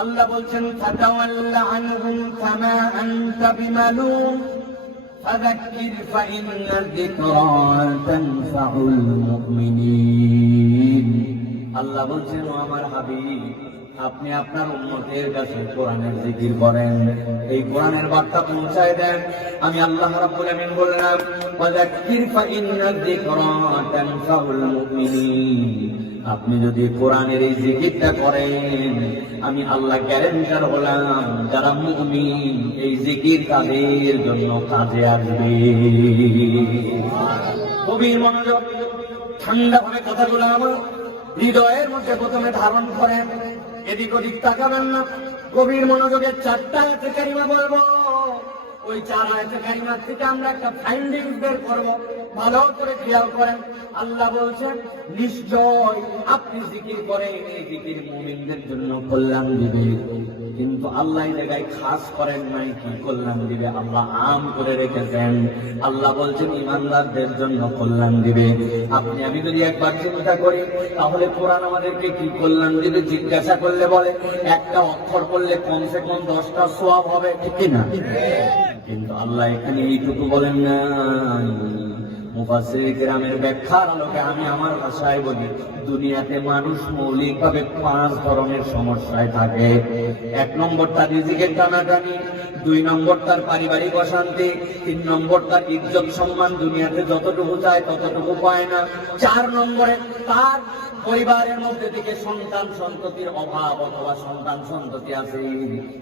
আল্লাহ বলছেন আল্লাহ বলছেন আমার হাবিব, আপনি আপনার উন্মতের কাছে কোরআনের জিকির করেন। এই কোরআনের বার্তা পৌঁছায় দেন। আমি আল্লাহ রাব্বুল আমিন বললাম, ফাযাক্কির ফা ইন্নাল মুমিনিন। আপনি যদি কোরআনের এই জিকিরটা করেন, আমি আল্লাহ গ্যারেন্টার হলাম যারা মুমিন এই জিকির তাদের জন্য কাজে আসবে। গভীর মনোযোগ, ঠান্ডা ভাবে কথাগুলো আমার হৃদয়ের মধ্যে প্রথমে ধারণ করেন। এদিক ওদিক তাকাবেন না। কবির মনোযোগের চারটা আয়াতে কারিমা বলব। ওই চার কারিমার থেকে আমরা একটা ফাইন্ডিংস বের করব, ভালো করে খেয়াল করেন। আল্লাহ বলছেন, নিশ্চয় আপনি জিকির এই জিকির মুমিনদের জন্য কল্যাণ দিবে। কিন্তু আল্লাহ জায়গায় খাস করেন নাই, কি কল্যাণ দিবে? আল্লাহ আম করে রেখেছেন। আল্লাহ বলছেন, ইমানদারদের জন্য কল্যাণ দিবে। আপনি, আমি যদি একবার চিন্তা করি, তাহলে কোরআন আমাদেরকে কি কল্যাণ দিবে জিজ্ঞাসা করলে বলে, একটা অক্ষর করলে কমসে কম দশটা সোয়াব হবে, ঠিক না? কিন্তু আল্লাহ এখানে এইটুকু বলেন না। মুফাসসির গ্রামের ব্যাখ্যার আলোকে আমি আমার ভাষায় বলি, দুনিয়াতে মানুষ মৌলিকভাবে পাঁচ ধরনের সমস্যায় থাকে। এক নম্বর তার রিজিকের টানাটানি, দুই নম্বর তার পারিবারিক অশান্তি, তিন নম্বর তার ইজ্জত সম্মান দুনিয়াতে যতটুকু চায় ততটুকু পায় না, চার নম্বরে তার পরিবারের মধ্যে থেকে সন্তান সন্ততির অভাব অথবা সন্তান সন্ততি আছে।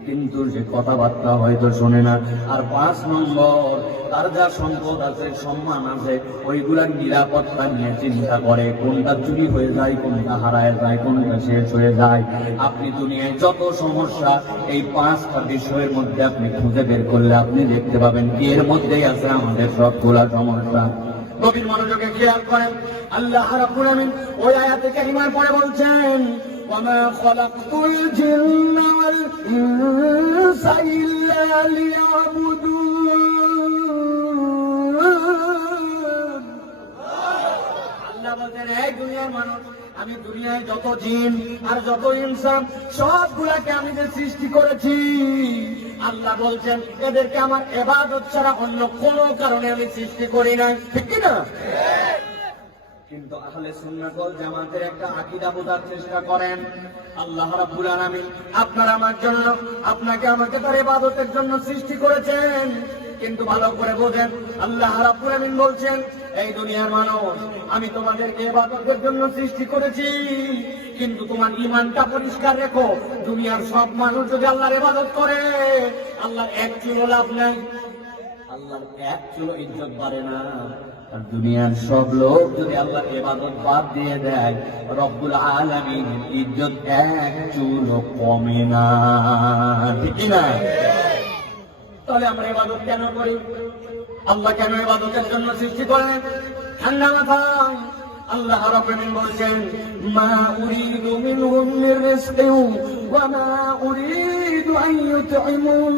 কিন্তু সে কথাবার্তা হয়তো শোনে না। আর পাঁচ নম্বর, তার যা সম্পদ আছে, সম্মান আছে ওইগুলার নিরাপত্তা নিয়ে চিন্তা করে কোনটা চুরি হয়ে যায়, কোনটা হারায় যায়, কোনটা শেষ হয়ে যায়। আপনি দুনিয়ায় যত সমস্যা, এই পাঁচটা বিষয়ের মধ্যে আপনি খুঁজে বের করলে আপনি দেখতে পাবেন কি এর মধ্যেই আছে আমাদের সবগুলা সমস্যা। গভীর মনোযোগে খেয়াল করেন আল্লাহ রাব্বুল আমিন ওই আয়াতে কারিমার পরে বলছেন وما خلقت الجن والإنس إلا ليعبدون আল্লাহ বলছেন এই দুনিয়ার মানুষ আমি দুনিয়ায় যত জিন আর যত ইনসান, সবগুলাকে আমি যে সৃষ্টি করেছি, আল্লাহ বলছেন, এদেরকে আমার এবাদত ছাড়া অন্য কোনো কারণে আমি সৃষ্টি করি নাই। ঠিক কি না কিন্তু আহলে সুন্নাত ওয়াল জামাতের একটা আকীদা বোঝার চেষ্টা করেন, আল্লাহ রাব্বুল আলামিন, আপনার আমার জন্য, আপনাকে আমাকে তার ইবাদতের জন্য সৃষ্টি করেছেন। কিন্তু ভালো করে বোঝেন। আল্লাহ আলামিন বলছেন, এই দুনিয়ার মানুষ, আমি তোমাদেরকে ইবাদতের জন্য সৃষ্টি করেছি, কিন্তু তোমার ইমানটা পরিষ্কার রেখো। দুনিয়ার সব মানুষ যদি আল্লাহর ইবাদত করে, আল্লাহর এক চুলো লাভ নাই। আল্লাহর এক চুলো ইজ্জত বাড়ে না। আর দুনিয়ার সব লোক যদি আল্লাহ ইবাদত বাদ দিয়ে দেয়, রব্বুল আলামিন ইজ্জত এক চুলো কমে না। ঠিক না? তাহলে আমরা ইবাদত কেন করি? আল্লাহ কেন ইবাদতের জন্য সৃষ্টি করেন? ঠান্ডা মাথায় আল্লাহ রাব্বুল বলছেন, মা উরিদু মিনহুম মির রিজকিন ওয়া মা উরিদু আন ইউতঈমুন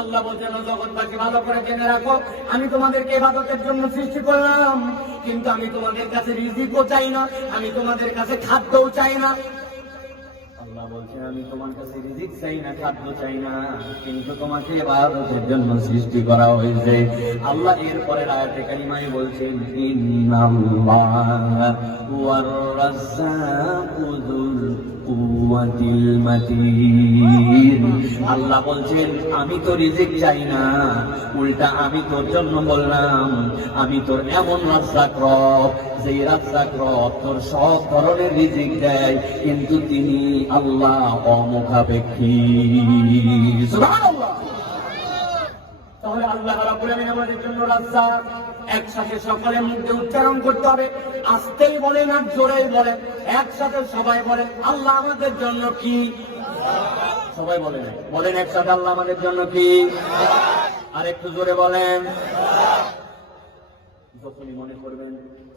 আল্লাহ বলছেন জগৎবাসী, ভালো করে জেনে রাখো, আমি তোমাদেরকে ইবাদতের জন্য সৃষ্টি করলাম, কিন্তু আমি তোমাদের কাছে রিজিকও চাই না, আমি তোমাদের কাছে খাদ্যও চাই না। আল্লাহ বলছেন, আমি তোমার কাছে রিজিক চাই না, খাদ্য চাই না, কিন্তু তোমাকে ইবাদতের জন্য সৃষ্টি করা হয়েছে। আল্লাহ এর পরের আয়াতে বলছেন আল্লাহ বলছেন, আমি তো রিজিক চাই না। উল্টা আমি তোর জন্য বললাম, আমি তোর এমন রাজ্জাক রব যে রাজ্জাক রব তোর সব ধরনের রিজিক দেয়, কিন্তু তিনি আল্লাহ অমুখাপেক্ষী। তাহলে আল্লাহ রাব্বুল আলামিন আমাদের জন্য রাজ্জাক। একসাথে সকলের মুখে উচ্চারণ করতে হবে। আস্তেই বলেন আর জোরেই বলেন। একসাথে সবাই বলেন, আল্লাহ আমাদের জন্য কি? সবাই বলেন বলেন একসাথে আল্লাহ আমাদের জন্য কি? আর একটু জোরে বলেন। যখনই মনে করবেন,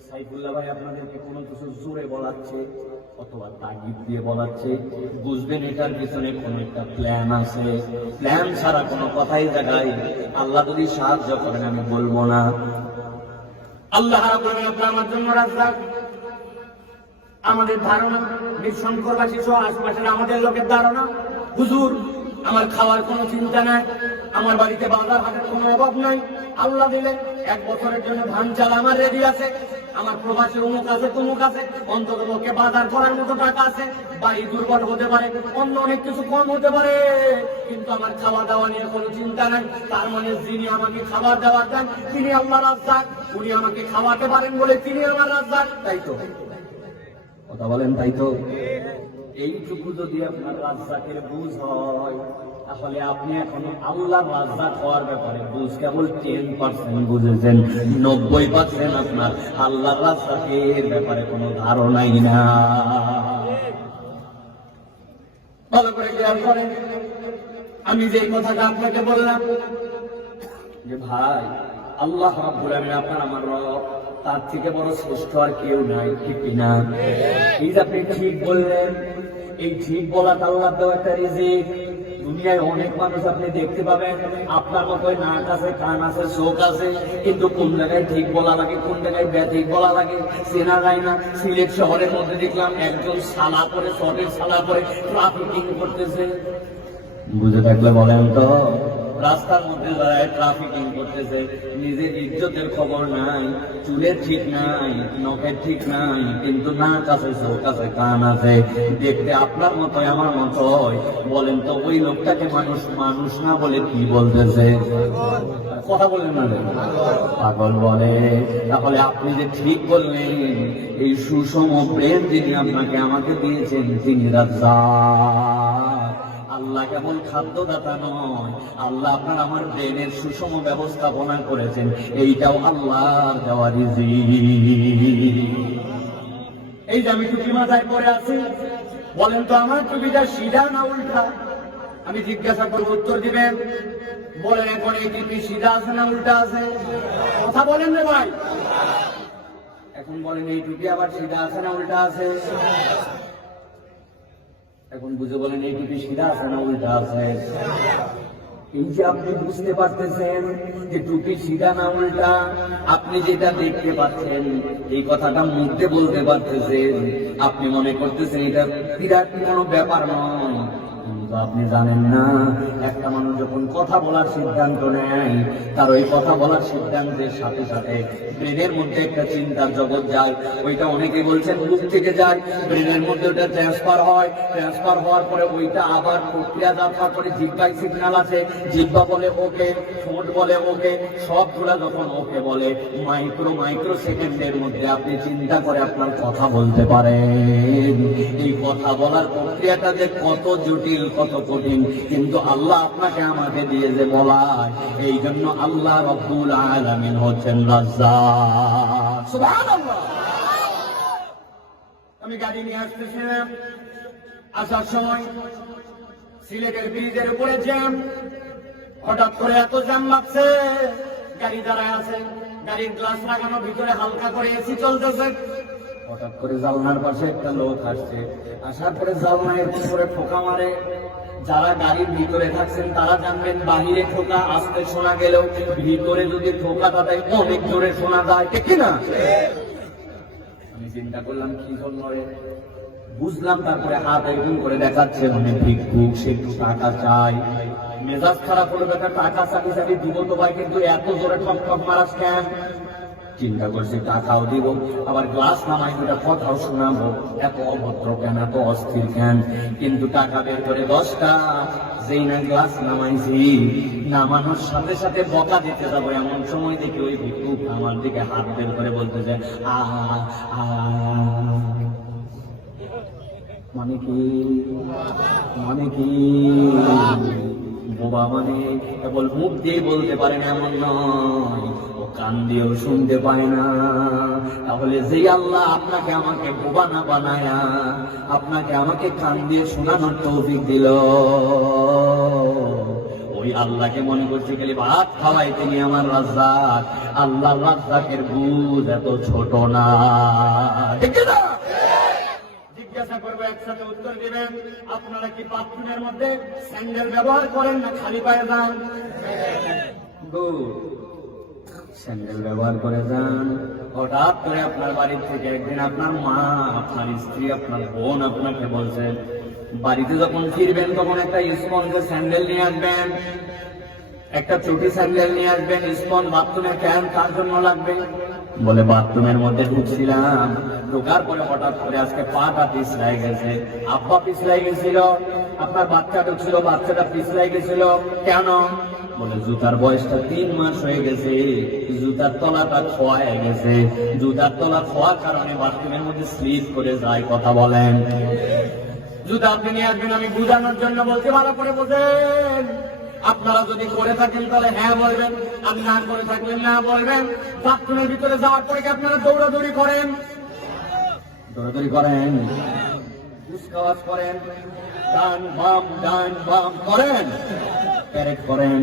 সাইফুল্লাহ ভাই আপনাদেরকে কোনো কিছু জোরে বলাচ্ছে অথবা তাগিদ দিয়ে বলাচ্ছে, বুঝবেন এটার পিছনে কোনো একটা প্ল্যান আছে। প্ল্যান ছাড়া কোনো কথাই জায়গায় আল্লাহ যদি সাহায্য করেন, আমি বলব না। আল্লাহ আমার জন্য আমাদের ধারণা নিঃসংকরবাসী সহ আশপাশের আমাদের লোকের ধারণা। হুজুর, আমার খাওয়ার কোনো চিন্তা নাই, আমার বাড়িতে বাজার হাটের কোনো অভাব নাই। আল্লাহ দিলে এক বছরের জন্য ধান চাল আমার রেডি আছে, আমার প্রবাসী অমুক আছে, তমুক আছে, অন্তত লোকে বাজার করার মতো টাকা আছে। বাড়ি দুর্বল হতে পারে, অন্য অনেক কিছু কম হতে পারে, কিন্তু আমার খাওয়া দাওয়া নিয়ে কোনো চিন্তা নাই। তার মানে যিনি আমাকে খাবার দাবার দেন, তিনি আল্লাহ রাজ্জাক। উনি আমাকে খাওয়াতে পারেন বলে তিনি আমার রাজ্জাক তাই তো? কথা বলেন, তাই তো? এইটুকু যদি আপনার রাজ্জাকের বুঝ হয়, তাহলে আপনি এখন আল্লাহ রাজ্জাক হওয়ার ব্যাপারে বুঝ কেবল টেন পার্সেন্ট বুঝেছেন, নব্বই পার্সেন্ট আপনার আল্লাহ রাজ্জাকের ব্যাপারে কোনো ধারণাই না। ভালো করে খেয়াল করেন। আমি যে কথাটা আপনাকে বললাম যে ভাই আল্লাহ রাব্বুল আলামিন আপনার আমার রব, তার থেকে বড় শ্রেষ্ঠ আর কেউ নাই, ঠিক না এই যে আপনি ঠিক বললেন, এই ঠিক বলাটা আল্লাহ দেওয়া একটা রিজিক। দুনিয়ায় অনেক মানুষ আপনি দেখতে পাবেন, আপনার মতোই নাক আছে, কান আছে, চোখ আছে, কিন্তু কোন জায়গায় ঠিক বলা লাগে, কোন জায়গায় ব্যাঠিক বলা লাগে, চেনা যায় না। সিলেট শহরের মধ্যে দেখলাম একজন সালা করে শহরের সালা করে ট্রাফিকিং করতেছে। বুঝে থাকলে বলেন তো। রাস্তার মধ্যে দাঁড়ায় ট্রাফিকিং করতেছে। নিজের ইজ্জতের খবর নাই, চুলের ঠিক নাই, নখের ঠিক নাই, কিন্তু নাক আছে চোখ আছে কান আছে। দেখতে আপনার মতোই, আমার মতোই। বলেন তো, ওই লোকটাকে মানুষ মানুষ না বলে কি বলতেছে? কথা বলেন না। পাগল বলে। তাহলে আপনি যে ঠিক বললেন এই সুষম প্রেম যিনি আপনাকে আমাকে দিয়েছেন তিনি রাজা আল্লাহ কেবল খাদ্যদাতা নয়, আল্লাহ আপনার আমার ব্রেনের সুষম ব্যবস্থাপনা করেছেন, এইটাও আল্লাহর দেওয়া রিজিক। এই যে আমি টুপি মাথায় পরে আছি, বলেন তো আমার টুপিটা সিধা না উল্টা? আমি জিজ্ঞাসা করব, উত্তর দিবেন? বলেন, এখন এই টুপি সিধা আছে না উল্টা আছে? কথা বলেন রে ভাই। এখন বলেন, এই টুপি আবার সিধা আছে না উল্টা আছে? এখন বুঝে বলেন এই টুপি সিধা আছে না উল্টা আছে? এই যে আপনি বুঝতে পারতেছেন যে টুপি সিধা না উল্টা, আপনি যেটা দেখতে পাচ্ছেন, এই কথাটা মুখে বলতে পারতেছেন। আপনি মনে করতেছেন এটা বিরাট কোনো ব্যাপার নয়। আপনি জানেন না, একটা মানুষ যখন কথা বলার সিদ্ধান্ত নেয়, তার ওই কথা বলার সিদ্ধান্তের সাথে সাথে ব্রেনের মধ্যে একটা চিন্তার জগৎ যায়। ওইটা অনেকে বলছেন মুখ থেকে যায়, ব্রেনের মধ্যে ওটা ট্রান্সফার হয়। ট্রান্সফার হওয়ার পরে ওইটা আবার প্রক্রিয়া যাত্রা করে জিব্বাই সিগন্যাল আছে জিব্বা বলে ওকে, ঠোঁট বলে ওকে, সবগুলা যখন ওকে বলে মাইক্রো মাইক্রো সেকেন্ডের মধ্যে আপনি চিন্তা করে আপনার কথা বলতে পারেন। এই কথা বলার প্রক্রিয়াটা যে কত জটিল কত কঠিন, কিন্তু আল্লাহ আপনাকে আমাকে দিয়ে যে বলায়, এই জন্য আল্লাহ রব্বুল আলামিন হচ্ছেন রাজ্জাক। আমি গাড়ি নিয়ে আসতেছিলাম। আসার সময় সিলেটের ব্রিজের উপরে জ্যাম। হঠাৎ করে এত জ্যাম লাগছে। গাড়ি দাঁড়ায় আছে। গাড়ির গ্লাস লাগানো, ভিতরে হালকা করে এসি চলতেছে। হঠাৎ করে জালনার পাশে একটা লোক আসছে। আসার পরে জালনার উপরে ঠোকা মারে। যারা গাড়ির ভিতরে থাকছেন, তারা জানবেন বাহিরে ঠোকা আসতে শোনা গেলেও ভিতরে যদি ঠোকাটা দেয় অনেক জোরে শোনা যায়, ঠিক না আমি চিন্তা করলাম, কি জন্য বুঝলাম তারপরে হাত এরকম করে দেখাচ্ছে মানে ভিক্ষুক, সে একটু টাকা চাই মেজাজ খারাপ হলো, বেটা, টাকা চাবি চাবি দিব তো ভাই, কিন্তু এত জোরে ঠক ঠক মারাস কেন চিন্তা করছি টাকাও দিব। আবার গ্লাস নামাই দুটা কথাও শোনাবো। এত অভদ্র কেন, এত অস্থির কেন? কিন্তু টাকা বের করে দশটা। যেই না গ্লাস নামাইছি, নামানোর সাথে সাথে বকা দিতে যাব। এমন সময় দেখি ওই ভিক্ষুক আমার দিকে হাত বের করে বলতে যায় আ মানে কি? মানে কি? বোবা মানে? কেবল মুখ দিয়ে বলতে পারে না এমন নয়। কান দিয়েও শুনতে পায় না। তাহলে যে আল্লাহ আপনাকে আমাকে বোবা বানায়া, আপনাকে আমাকে কান দিয়ে শোনানোর তৌফিক দিল। আল্লাহকে মনে করছি খালি ভাত খাওয়াই তিনি আমার রাজ্জাক। আল্লাহ রাজ্জাকের বুঝ এত ছোট না। না? জিজ্ঞাসা করব একসাথে উত্তর দিবেন, আপনারা কি বাথরুমের মধ্যে স্যান্ডেল ব্যবহার করেন না খালি পায়ে যান? Good. স্যান্ডেল ব্যবহার করে যান। হঠাৎ করে আপনার বাড়ির থেকে একদিন আপনার মা, আপনার স্ত্রী, আপনার বোন আপনাকে বলছে, বাড়িতে যখন ফিরবেন, তখন একটা স্পঞ্জের স্যান্ডেল নিয়ে আসবেন। একটা চটি স্যান্ডেল নিয়ে আসবেন স্পন বাথরুমে ফ্যান কার জন্য লাগবে? বলে, বাথরুমের মধ্যে ঢুকছিলাম। ঢোকার পরে হঠাৎ করে আজকে পা পাটা পিছলাই গেছে। আব্বা পিছলাই গেছিল, আপনার বাচ্চা ঢুকছিল বাচ্চাটা পিছলাই গেছিল। কেন? বলে, জুতার বয়সটা তিন মাস হয়ে গেছে, জুতার তলাটা খোয়ায় গেছে। জুতার তলা খোয়ার কারণে বাথরুমের মধ্যে স্লিপ করে যায় কথা বলেন। জুতা আপনি নিয়ে আসবেন, আমি বুঝানোর জন্য বলছি, ভালো করে বোঝেন। আপনারা যদি করে থাকেন তাহলে হ্যাঁ বলবেন আর না করে থাকলেন না বলবেন। বাথরুমের ভিতরে যাওয়ার পরে কি আপনারা দৌড়াদৌড়ি করেন? দৌড়াদৌড়ি করেন। কুচকাওয়াজ করেন। ডান বাম ডান বাম করেন। প্যারেড করেন।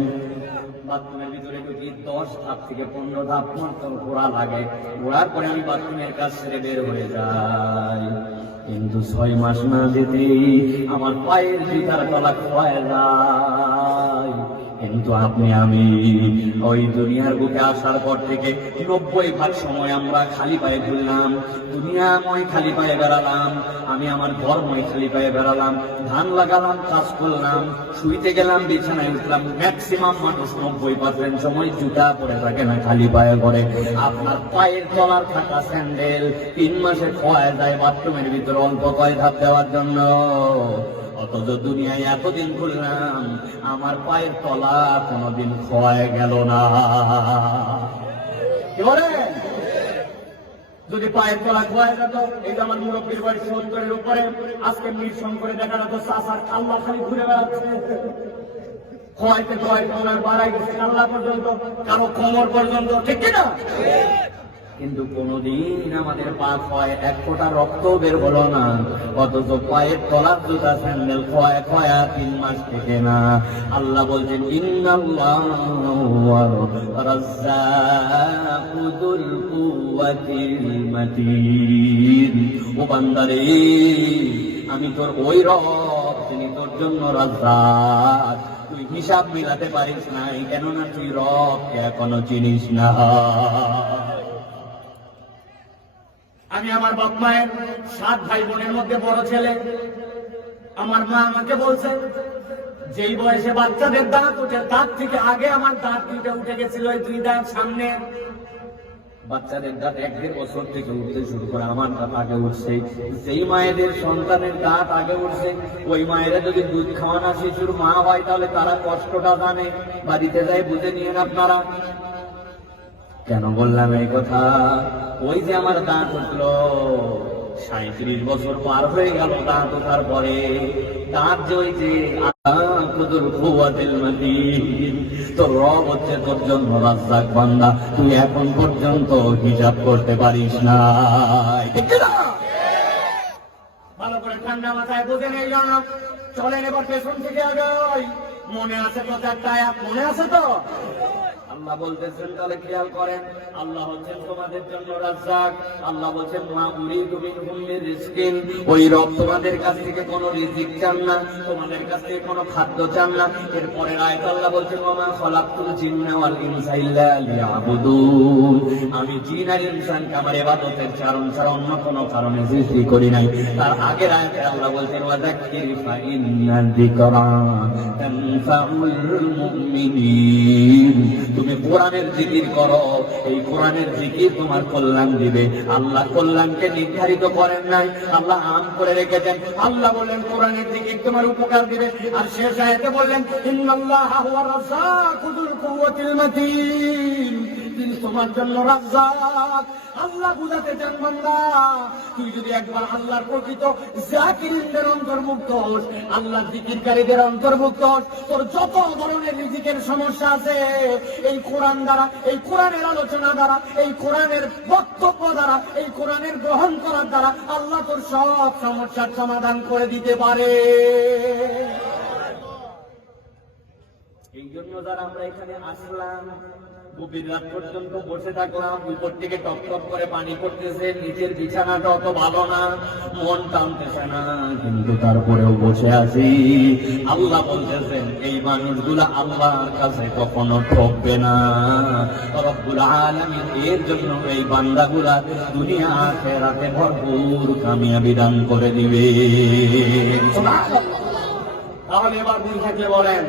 বাথরুমের ভিতরে যদি দশ ধাপ থেকে পনেরো ধাপ পর্যন্ত ঘোড়া লাগে ঘোরার পরে আমি বাথরুমের কাজ ছেড়ে বের হয়ে যাই। কিন্তু ছয় মাস না যেতেই আমার পায়ের জুতার তলা খোয়ায় যায়। কিন্তু আপনি আমি। ওই দুনিয়ার বুকে আসার পর থেকে নব্বই ভাগ সময় আমরা খালি পায়ে ঘুরলাম। দুনিয়াময় খালি পায়ে বেড়ালাম। আমি আমার ঘরময় খালি পায়ে বেড়ালাম। ধান লাগালাম, কাজ করলাম। শুইতে গেলাম, বিছানায় উঠলাম। ম্যাক্সিমাম মানুষ নব্বই পার্সেন্ট সময় জুতা পরে থাকে না, খালি পায়ে করে আপনার পায়ের তলার থাকা স্যান্ডেল, তিন মাসে খোয়া যায় বাথরুমের ভিতরে অল্প কয় ধাপ দেওয়ার জন্য। অথচ দুনিয়ায় এতদিন ঘুরলাম, আমার পায়ের তলা কোনোদিন খোয়ায় গেল না। যদি পায়ের তলা খোয়ায় যেত, এই আমার মুরব্বীর বাড়ি সত্তরের উপরে, আজকে মিট করে দেখা যেত চাষার কাল্লা খালি ঘুরে বেড়াচ্ছে। খোয়াইতে খোয়াইতে ওনার বাড়াই কাল্লা পর্যন্ত, কারও কোমর পর্যন্ত, ঠিক কিনা? কিন্তু কোনদিন আমাদের পা খয় এক ফোঁটা রক্ত বের হলো না। অথচ পায়ের তলার জুতা স্যান্ডেল খয় খয়া তিন মাস থেকে না। আল্লাহ বলছেন ও বান্দারে, আমি তোর ওই রব তিনি তোর জন্য রাজ্জাক। তুই হিসাব মিলাতে পারিস নাই, কেননা তুই রবকে এখনও চিনিস না। আমি আমার বাপ মায়ের সাত ভাই বোনের মধ্যে বড় ছেলে। আমার মা আমাকে বলছে, যেই বয়সে বাচ্চাদের দাঁত উঠে দাঁত থেকে আগে আমার দাঁত দুইটা উঠে গেছিল ওই দুই দাঁত সামনে। বাচ্চাদের দাঁত এক দেড় বছর থেকে উঠতে শুরু করে, আমার দাঁত আগে উঠছে। যেই মায়েদের সন্তানের দাঁত আগে উঠছে, ওই মায়েরা যদি দুধ খাওয়ানো শিশুর মা হয়, তাহলে তারা কষ্টটা জানে। বাড়িতে যায়, বুঝে নিয়েন আপনারা। কেন বললাম এই কথা? ওই যে আমার দাঁত উঠল। সাঁত্রিশ বছর পার হয়ে গেল দাঁত ওঠার পরে। দাঁত যে ওই যে তুই এখন পর্যন্ত হিসাব করতে পারিস না? ভালো করে ঠান্ডা মাথায় বুঝে নেই এবার পেছন থেকে মনে আছে তো মনে আছে তো? আল্লাহ বলতেছেন, তাহলে খেয়াল করেন, আল্লাহ হচ্ছেন তোমাদের জন্য রাজ্জাক। আল্লাহ বলছেন, মা উরি তুমি হুমির রিস্কিন ওই রব তোমাদের কাছ থেকে কোনো রিজিক চান না, তোমাদের কাছ থেকে কোনো খাদ্য চান না। এরপরে আয়াত আল্লাহ বলছেন, ওমা খলাকতুল জিন্না ওয়াল ইনসা ইল্লা লিয়াবুদুন। আমি জিন আর ইনসানকে আমার ইবাদতের চারণ ছাড়া অন্য কোনো কারণে সৃষ্টি করি নাই। তার আগের আয়াতে আল্লাহ বলছেন, ওয়াযাক্কির ফা ইন্না যিকরা তানফাউল মুমিনিন। তুমি কোরআনের জিকির করো, এই কোরআনের জিকির তোমার কল্যাণ দিবে। আল্লাহ কল্যাণকে নির্ধারিত করেন নাই, আল্লাহ আম করে রেখেছেন। আল্লাহ বলেন কোরআনের জিকির তোমার উপকার দিবে। আর শেষ আয়াতে বললেন, ইন্নাল্লাহ হুয়া কুওয়াতিল মাতিন। তিনি তোমার জন্য রাজ্জাক। আল্লাহ বুঝাতে চান, বান্দা, তুই যদি একবার আল্লাহর প্রকৃত অন্তর্ভুক্ত জিকিরকারীদের অন্তর্ভুক্ত তোর যত ধরনের রিজিকের সমস্যা আছে এই কোরআন দ্বারা, এই কোরআনের আলোচনা দ্বারা, এই কোরআনের বক্তব্য দ্বারা, এই কোরআনের গ্রহণ করার দ্বারা আল্লাহ তোর সব সমস্যার সমাধান করে দিতে পারে। এই জন্য যারা আমরা এখানে আসলাম পর্যন্ত বসে থাকলাম, উপর থেকে টপ টপ করে পানি পড়তেছে, নিচের বিছানাটা অত ভালো না, মন টানতেছে না, কিন্তু তারপরেও বসে আছি। আল্লাহ বলতেছেন, এই আল্লাহর কাছে কখনো ঠকবে না। রব্বুল আলামিন এর জন্য এই বান্দাগুলা দুনিয়া আখেরাতে ভরপুর কামিয়াবি দান করে দিবে। সুবহানাল্লাহ। তাহলে এবার থাকলে বলেন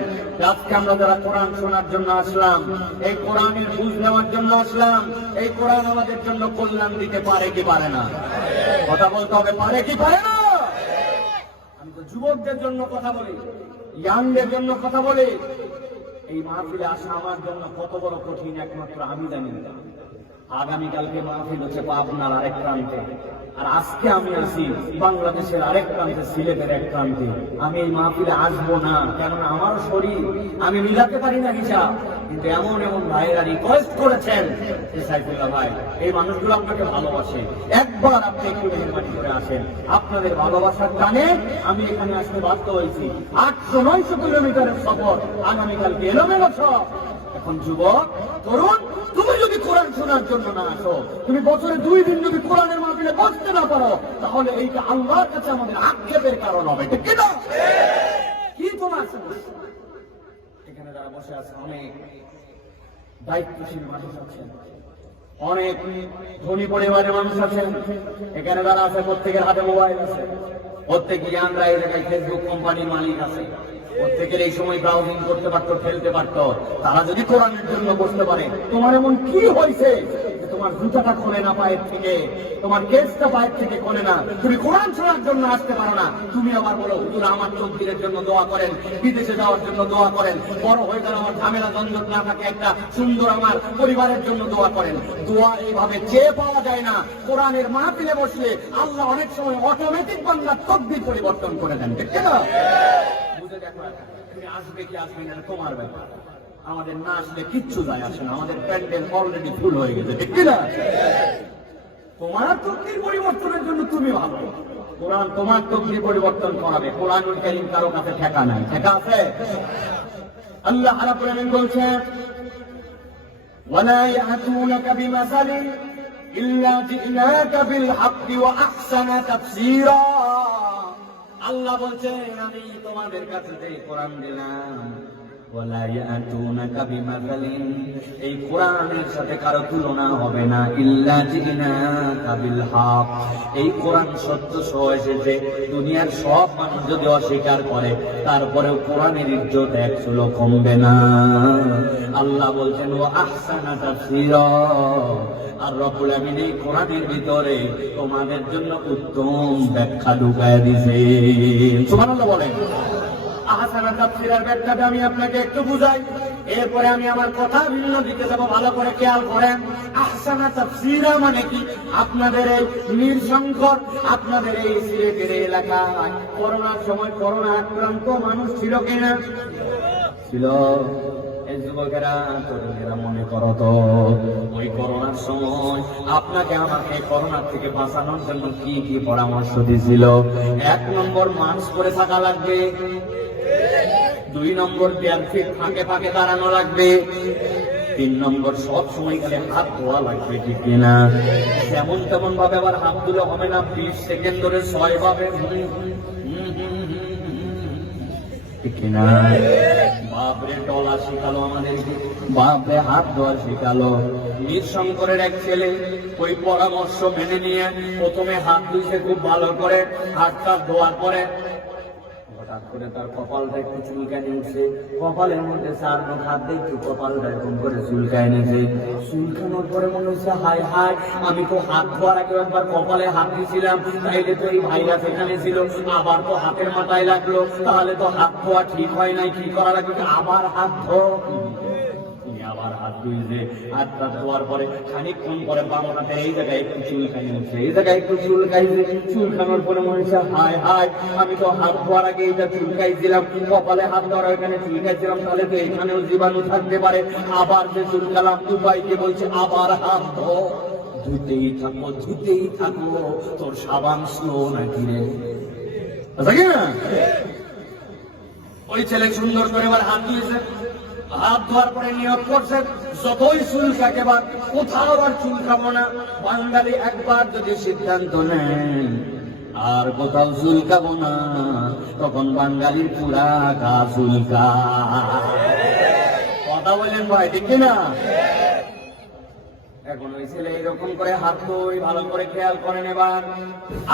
আজকে আমরা যারা কোরআন শোনার জন্য আসলাম, এই কোরআনের বুঝ নেওয়ার জন্য আসলাম, এই কোরআন আমাদের জন্য কল্যাণ দিতে পারে কি পারে না? কথা বলতে হবে, পারে কি পারে না? আমি তো যুবকদের জন্য কথা বলি ইয়াংদের জন্য কথা বলি। এই মাহফিলে আসা আমার জন্য কত বড় কঠিন একমাত্র আমি জানি আগামীকালকে মাহফিল হচ্ছে পাবনার আরেক প্রান্তে। আর আজকে আমি আছি বাংলাদেশের আরেক প্রান্তে, সিলেটের এক প্রান্তে। আমি এই মাহফিলে আসব না, কেননা আমার শরীর। আমি মিলাতে পারি না হিসাব কিন্তু এমন এমন ভাইয়েরা রিকোয়েস্ট করেছেন যে সাইফুল্লাহ ভাই, এই মানুষগুলো আপনাকে ভালোবাসে। একবার আপনি একটু মেহরবানি করে আসেন। আপনাদের ভালোবাসার টানে আমি এখানে আসতে বাধ্য হয়েছি। আটশো নয়শো কিলোমিটারের সফর আগামীকালকে এলোমেলো সব। এখন যুবক, তরুণ, তুমি যদি কোরআন শোনার জন্য না আসো, তুমি বছরে দুই দিন যদি কোরআনের মাহফিলে বসতে না পারো, তাহলে এইটা আল্লাহর কাছে আমাদের আক্ষেপের কারণ হবে। কি তোমার? এখানে যারা বসে আছে, অনেক দায়িত্বশীল মানুষ আছেন। অনেক ধনী পরিবারের মানুষ আছেন। এখানে যারা আছে, প্রত্যেকের হাতে মোবাইল আছে। প্রত্যেক ইয়াংরা এই একটা ফেসবুক কোম্পানির মালিক আছে। প্রত্যেকের এই সময় ব্রাউজিং করতে পারতো, খেলতে পারতো। তারা যদি কোরআনের জন্য বসতে পারে, তোমার এমন কি হয়েছে তোমার জুতাটা খোলে না পায়ের থেকে, তোমার কেসটা পায়ের থেকে খোলে না। তুমি কোরআন শোনার জন্য আসতে পারো না। তুমি আবার বলো, হুজুর, আমার তকদিরের জন্য দোয়া করেন, বিদেশে যাওয়ার জন্য দোয়া করেন, বড় হয়ে গেলে আমার ঝামেলা দ্বন্দ্ব না থাকে, একটা সুন্দর আমার পরিবারের জন্য দোয়া করেন। দোয়া এইভাবে চেয়ে পাওয়া যায় না। কোরআনের মাহফিলে বসলে আল্লাহ অনেক সময় অটোমেটিক বাংলার তকদির পরিবর্তন করে দেন। ঠিক না? বুঝে দেখো তুমি আসবে কি আসবে না, তোমার ব্যাপার। আমাদের না আসলে কিচ্ছু যায় আসে না আমাদের প্যান্ডেল অলরেডি ফুল হয়ে গেছে ঠিক না তোমার তকদির পরিবর্তনের জন্য তুমি ভালো কোরআন তোমার তকদির পরিবর্তন করাবে কোরআন কারিম কারো কাছে ঠেকা নাই ঠেকা আছে আল্লাহ রাব্বুল আলামিন বলছেন ولا يأتونك بمثل إلا جئناك بالحق وأحسن تفسيرا আল্লাহ বলছেন আমি তোমাদের কাছে যে কোরআন দিলাম এই কোরআনের সাথে কারও তুলনা হবে না, ইল্লা হক এই কোরআন সত্য দুনিয়ার সব মানুষ যদি অস্বীকার করে, তারপরেও কোরআনের ইজ্জত এক চুলো কমবে না। আল্লাহ বলছেন ও আহসানা তাফসীরা। আর রব্বুল আমিন এই কোরআনের ভিতরে তোমাদের জন্য উত্তম ব্যাখ্যা ঢুকায় দিছে। সুবহানাল্লাহ বলেন। আহসানা তাফসীরের ব্যাখ্যাটা আমি আপনাকে একটু বুঝাই। এরপরে আমি আমার কথা ভিন্ন দিকে যাব, ভালো করে খেয়াল করেন। আহসানা তাফসীরা মানে কি? আপনাদের এই নির্সংকট, আপনাদের এই সিলেটের এই এলাকায় করোনার সময় করোনা আক্রান্ত মানুষ ছিল কিনা? ছিল। মনে করো ওই করোনার সময় আপনাকে আমাকে করোনার থেকে বাঁচানোর জন্য কি কি পরামর্শ দিছিল এক নম্বর, মাস্ক করে থাকা লাগবে। দুই নম্বর ফিট ফাঁকে ফাঁকে দাঁড়ানো লাগবে। তিন নম্বর সব সময় খালি হাত ধোয়া লাগবে, ঠিক কিনা তেমন তেমন ভাবে আবার হাত ধুলে হবে না, বিশ সেকেন্ড ধরে ছয় ভাবে শিখালো হাত এক ছেলে ওই পরামর্শ মেনে নিয়ে প্রথমে হাত ধুইছে খুব ভালো করে হাতটা ধোয়ার পরে হঠাৎ করে তার কপালটা একটু চুলকানি উঠছে। কপালের মধ্যে চার মুখ হাত দিয়ে কপালটা এরকম করে চুলকায় নিয়েছে চুলকানোর পরে মনে হচ্ছে হাই হাই আমি তো হাত ধোয়ার আগে একবার কপালে হাত দিয়েছিলাম। তাইলে তো এই ভাইরাস এখানে ছিল। আবার তো হাতের মাথায় লাগল। তাহলে তো হাত ধোয়া ঠিক হয় নাই, কি করা লাগবে? আবার হাত ধো। উনি হাত ধুইছে ধোয়ার পরে খানিকক্ষণ পরে বাম এই জায়গায় একটু চুল খাই উঠছে এই জায়গায় একটু চুল খাইছে চুল খানোর পরে মনে হায় হায়, আমি তো হাত ধোয়ার আগে এইটা চুল খাইছিলাম কপালে হাত ধোয়ার এখানে চুল খাইছিলাম তাহলে তো এখানেও জীবাণু থাকতে পারে। আবার যে চুল খেলাম দুবাইকে বলছে, আবার হাত ধো। ধুতেই থাকো ধুতেই থাকো। তোর সাবান স্লো নাকি রে? ওই ছেলে সুন্দর করে এবার হাত দিয়েছে হাত ধোয়ার পরে নিয়োগ করছে। যতই চুল বা কোথাও আর চুল খাব না। বাঙালি একবার যদি সিদ্ধান্ত নেন আর কোথাও চুল খাব না, তখন বাঙালির পুরা গা চুল কথা বলেন ভাই, ঠিক না এখন ওই ছেলে এরকম করে হাত ধুই, ভালো করে খেয়াল করেন এবার।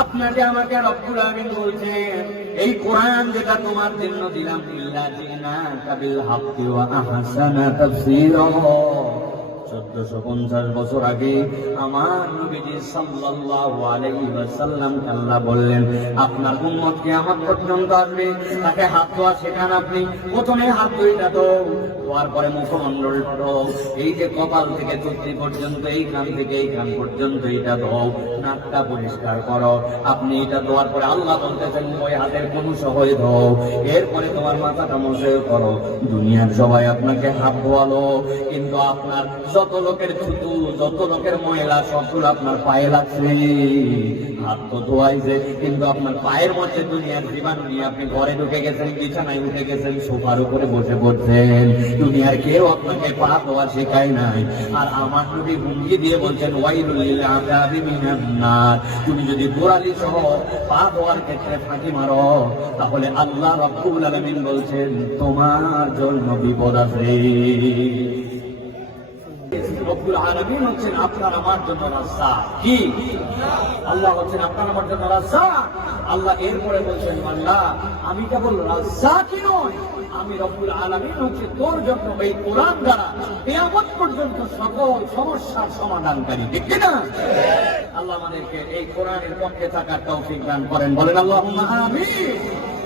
আপনাকে আমাকে রব্বুল আমিন বলছেন, এই কোরআন যেটা তোমার জন্য দিলাম, ইল্লা জিনা কাবিল হাক্কি ওয়া তাফসীরা। আপনি এই যে কপাল থেকে চুক্তি পর্যন্ত, এই কান থেকে এই কান পর্যন্ত এটা নাকটা পরিষ্কার করো, আপনি এটা ধোয়ার পরে আল্লাহ বলতেছেন, ওই হাতের কোন সহজ ধোও, এরপরে তোমার মাথাটা মশে করো, দুনিয়ার সবাই আপনাকে হাত ধোয়ালো, কিন্তু আপনার যত লোকের থুতু, যত লোকের ময়লা, সবগুলো আপনার পায়ে লাগছে। হাত তো ধোয়াইছে, কিন্তু আপনার পায়ের মধ্যে দুনিয়ার জীবাণু নিয়ে আপনি ঘরে ঢুকে গেছেন, বিছানায় উঠে গেছেন, সোফার উপরে বসে পড়ছেন। দুনিয়ার কেউ আপনাকে পা ধোয়া শেখায় নাই। আর আমার নবী হুমকি দিয়ে বলছেন, ওয়াইলুল আযাবি মিনান নার। তুমি যদি গোড়ালি সহ পা ধোয়ার ক্ষেত্রে ফাঁকি মারো, তাহলে আল্লাহ রাব্বুল আলামিন বলছেন, তোমার জন্য বিপদ আছে। আল্লাহ আল্লাহ আল্লাহ আমি কেবল রাস্তা কি নয় আমি রব্বুল আলামিন হচ্ছে তোর জন্য এই কোরআন দ্বারা কিয়ামত পর্যন্ত সকল সমস্যার সমাধানকারী। ঠিক না? আল্লাহ আমাদেরকে এই কোরআনের পক্ষে থাকার তৌফিক দান করেন। বলেন, আল্লাহুম্মা আমিন।